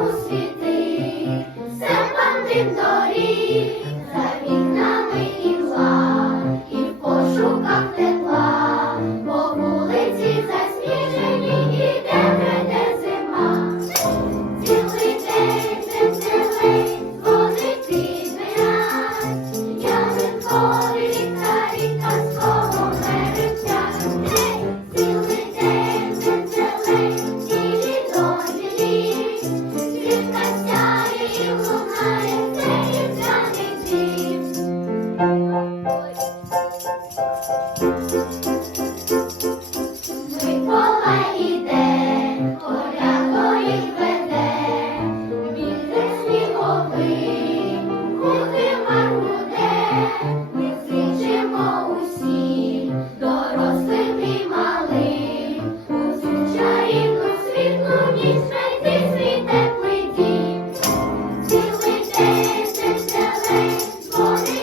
у світи, серпантин доріг. Дорослих і малих, усю чарівну світлу ніч. Dios.